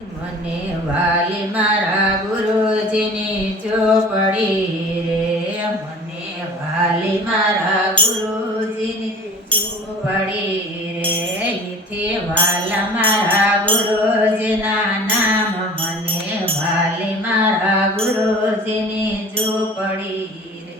મને વાલી મારા ગુરુજીની ચોપડી રે, મને વાલી મારા ગુરુજીની ચોપડી રે, એથી વાલા મારા ગુરુજીના નામ, મને વાલી મારા ગુરુજીની ચોપડી રે,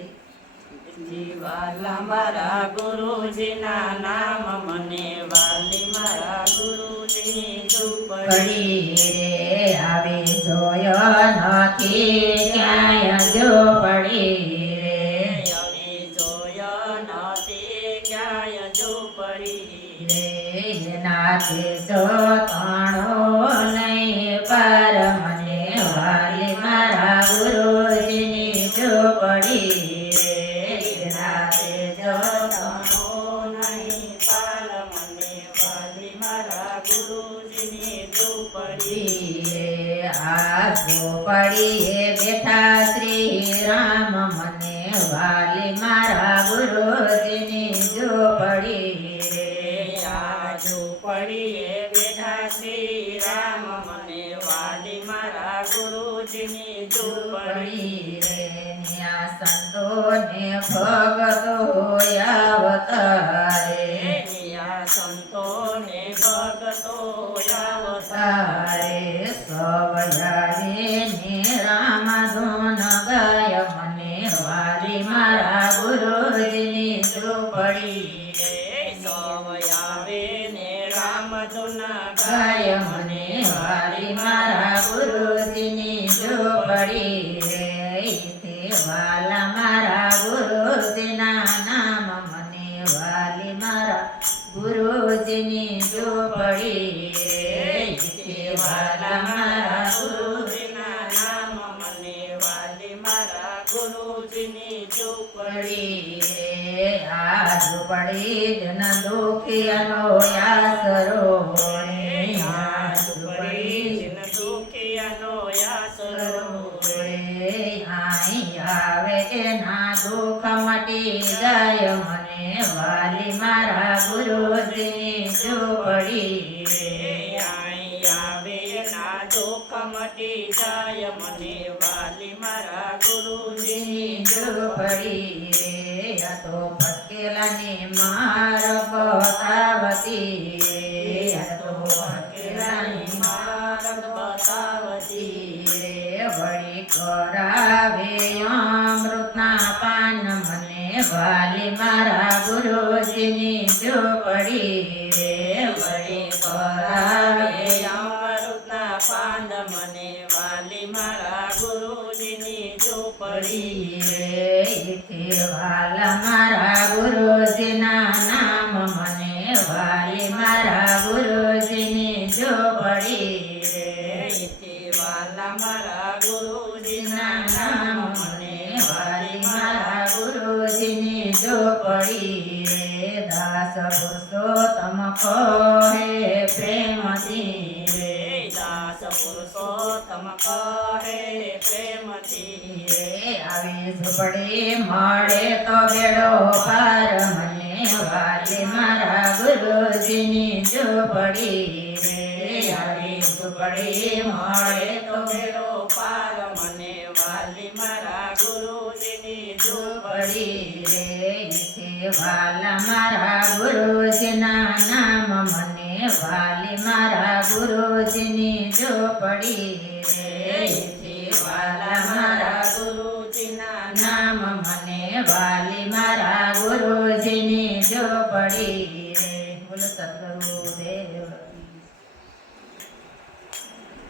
વાલા મારા ગુરુજીના નામ, મને વાલી મારા ગુરુજીની ઝૂંપડી રે, આવી જોયો નથી ક્યાંય ઝૂંપડી રે, આવી જોયો નથી ક્યાંય ઝૂંપડી રે, એનાથી જો તણો નહીં પર, મને વાલી મારા ગુરુજીની ઝૂંપડી રે, એનાથી જો તણો નહીં પાર, મને વાલી મારા ગુરુજીની ઝૂંપડી રે, આ ઝૂંપડીએ બેઠા શ્રી રામ, મને વાલી મારા ગુરુજીની ઝૂંપડી રે, આ ઝૂંપડીએ બેઠા શ્રી રામ, મને વાલી મારા ગુરુજીની ઝૂંપડી રે, ન્યા સંતોને ભગતો આવતારે, સંતોને ભગતો તારે સવયારે ને રામ ધૂન ગાય, મને વાલી મારા ગુરુજીની ઝૂંપડી રે, સૌ આવે ને રામ ધૂન ગાય, મને વાલી મારા ગુરુજીની ઝૂંપડી રે, તે વાલા મારા ગુરુજીના નામ, મને વાલી મારા ગુરુજીની ઝૂંપડી રે, તે વાલા મારા ગુરુજીના નામ, મને વાલી મારા ગુરુજીની ઝૂંપડી રે, આ ઝૂંપડી જન દુખિયાનો આસરો રે, આ ઝૂંપડી જન દુખિયાનો આસરો રે, અહીં આવે એના દુઃખ મટી જાય, મને વાલી મારા ગુરુજીની ઝૂંપડી રે, અહીં આવે ના દુઃખ મટી જાય, મને વાલી મારા ગુરુજીની ઝૂંપડી રે, આ તો ભટકેલાને માર્ગ બતાવતી રે, આ તો ભટકેલાને માર્ગ બતાવતી રે, વળી કરાવે અમૃતના પાન, મને વાલી મારા ગુરુજીની ઝૂંપડી રે, વળી કરાવે અમૃતના પાન, મને વાલી મારા ગુરુજીની ઝૂંપડી રે, એથી વાલા મારા ગુરુજીના નામ, મને વાલી મારા ગુરુજીની ઝૂંપડી રે, એથી વાલા મારા ગુરુજીના ના નામ, મને વાલી મારા ગુરુજીની ઝૂંપડી રે, દાસ પુરુષોત્તમ કહે પ્રેમથી રે, દાસ પુરુષોત્તમ કહે પ્રેમથી રે, આવી ઝૂંપડી મળે તો બેડો પાર, મને વાલી મારા ગુરુજીની ઝૂંપડી રે, આવી ઝૂંપડી મળે તો બેડો પાર, મને વાલી મારા ગુરુજીની ઝૂંપડી ઝૂંપડી રે, એથી વાલા મારા ગુરુજીના નામ, મને વાલી મારા ગુરુજીની ઝૂંપડી રે, એથી વાલા મારા ગુરુજીના નામ, મને વાલી મારા ગુરુજીની ઝૂંપડી રે, બોલો સદગુરુદેવ